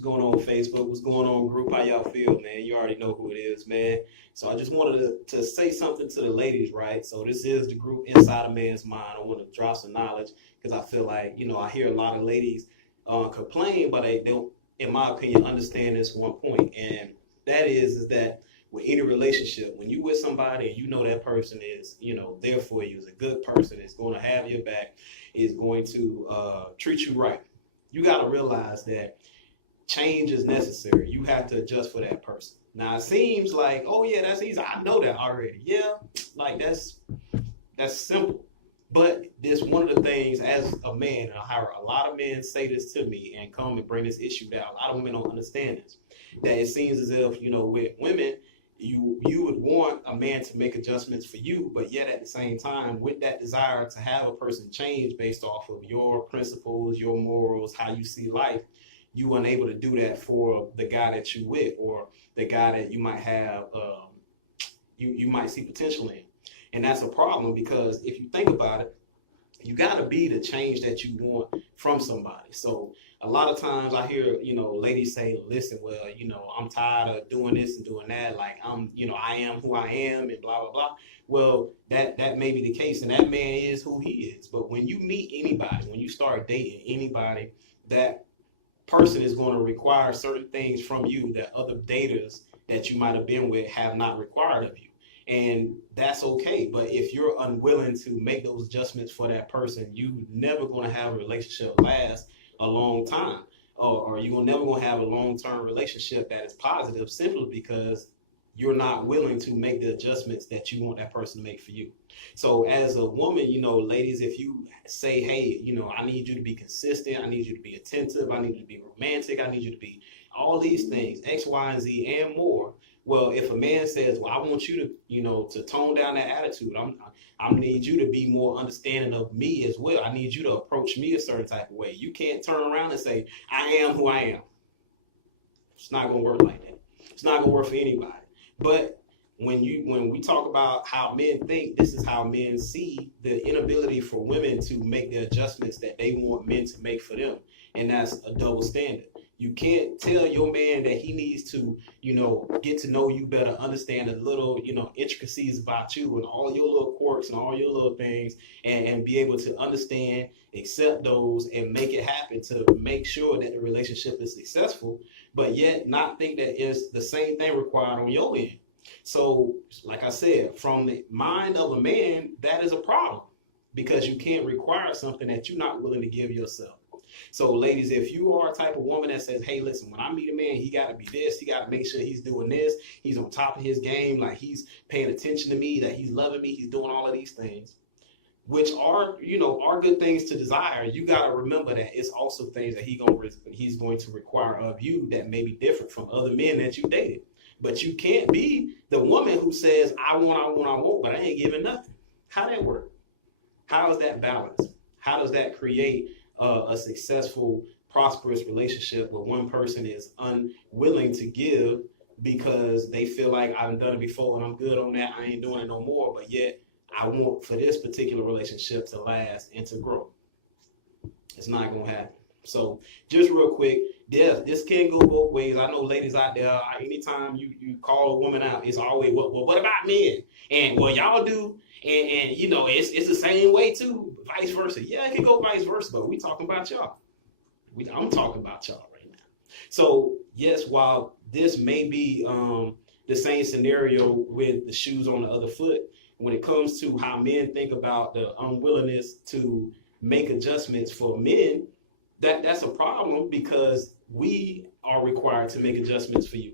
going on Facebook? What's going on, group? How y'all feel, man? You already know who it is, man. So I just wanted to say something to the ladies, right? So this is the group Inside a Man's Mind. I want to drop some knowledge because I feel like, I hear a lot of ladies complain, but they don't, in my opinion, understand this one point. And that is that with any relationship, when you with somebody and you know that person is, there for you, is a good person, is going to have your back, is going to treat you right, you got to realize that change is necessary. You have to adjust for that person. Now it seems like, oh yeah, that's easy. I know that already. Yeah, like that's simple. But this one of the things as a man, and I hear a lot of men say this to me and come and bring this issue down. A lot of women don't understand this. That it seems as if, with women, you would want a man to make adjustments for you, but yet at the same time, with that desire to have a person change based off of your principles, your morals, how you see life, you unable to do that for the guy that you with or the guy that you might have, you might see potential in. And that's a problem because if you think about it, you got to be the change that you want from somebody. So a lot of times I hear, ladies say, listen, well, I'm tired of doing this and doing that. Like I am who I am and blah, blah, blah. Well, that may be the case. And that man is who he is. But when you meet anybody, when you start dating anybody, that person is going to require certain things from you that other daters that you might have been with have not required of you. And that's okay. But if you're unwilling to make those adjustments for that person, you never going to have a relationship last a long time. Or you're never going to have a long-term relationship that is positive simply because you're not willing to make the adjustments that you want that person to make for you. So as a woman, ladies, if you say, hey, I need you to be consistent, I need you to be attentive, I need you to be romantic, I need you to be all these things, X, Y, and Z, and more. Well, if a man says, well, I want you to, to tone down that attitude, I need you to be more understanding of me as well. I need you to approach me a certain type of way. You can't turn around and say, I am who I am. It's not going to work like that. It's not going to work for anybody. But when we talk about how men think, this is how men see the inability for women to make the adjustments that they want men to make for them. And that's a double standard. You can't tell your man that he needs to, get to know you better, understand the little, intricacies about you and all your little quirks and all your little things and be able to understand, accept those and make it happen to make sure that the relationship is successful, but yet not think that it's the same thing required on your end. So, like I said, from the mind of a man, that is a problem because you can't require something that you're not willing to give yourself. So, ladies, if you are a type of woman that says, hey, listen, when I meet a man, he got to be this. He got to make sure he's doing this. He's on top of his game, like he's paying attention to me, that he's loving me. He's doing all of these things, which are, are good things to desire. You got to remember that it's also things that he's going to require of you that may be different from other men that you dated. But you can't be the woman who says, I want, but I ain't giving nothing. How that work? How is that balance? How does that create a successful, prosperous relationship where one person is unwilling to give because they feel like I've done it before and I'm good on that, I ain't doing it no more, but yet I want for this particular relationship to last and to grow? It's not going to happen. So just real quick, this can go both ways. I know ladies out there, anytime you call a woman out, it's always, well, what about men? And well, y'all do. And it's the same way too, vice versa. Yeah, it can go vice versa, but we talking about y'all. I'm talking about y'all right now. So yes, while this may be the same scenario with the shoes on the other foot, when it comes to how men think about the unwillingness to make adjustments for men, that's a problem because we are required to make adjustments for you.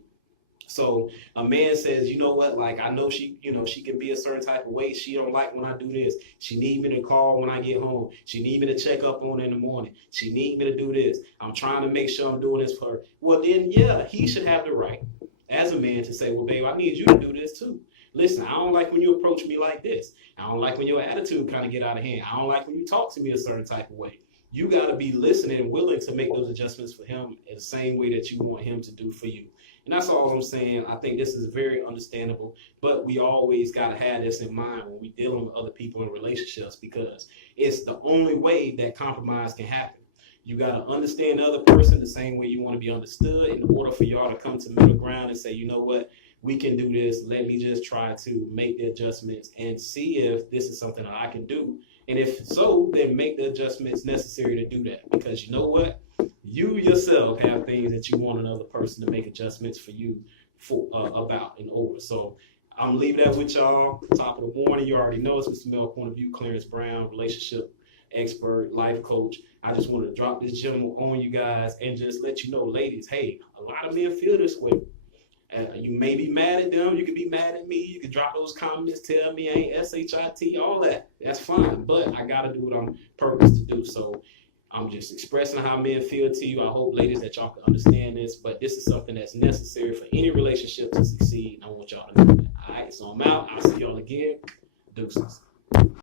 So a man says, you know what, like I know she can be a certain type of way. She don't like when I do this. She need me to call when I get home. She need me to check up on her in the morning. She need me to do this. I'm trying to make sure I'm doing this for her. Well, then, yeah, he should have the right as a man to say, well, babe, I need you to do this too. Listen, I don't like when you approach me like this. I don't like when your attitude kind of get out of hand. I don't like when you talk to me a certain type of way. You got to be listening and willing to make those adjustments for him in the same way that you want him to do for you. And that's all I'm saying. I think this is very understandable, but we always got to have this in mind when we dealing with other people in relationships because it's the only way that compromise can happen. You got to understand the other person the same way you want to be understood in order for y'all to come to middle ground and say, you know what, we can do this. Let me just try to make the adjustments and see if this is something that I can do. And if so, then make the adjustments necessary to do that. Because you know what? You yourself have things that you want another person to make adjustments for you about and over. So I'm leaving that with y'all. Top of the morning, you already know it's Mr. Male Point of View, Clarence Brown, relationship expert, life coach. I just want to drop this gem on you guys and just let you know, ladies, hey, a lot of men feel this way. You may be mad at them. You could be mad at me. You could drop those comments, tell me I ain't SHIT, all that. That's fine. But I got to do what I'm purposed to do. So I'm just expressing how men feel to you. I hope, ladies, that y'all can understand this. But this is something that's necessary for any relationship to succeed. I want y'all to know that. All right, so I'm out. I'll see y'all again. Deuces.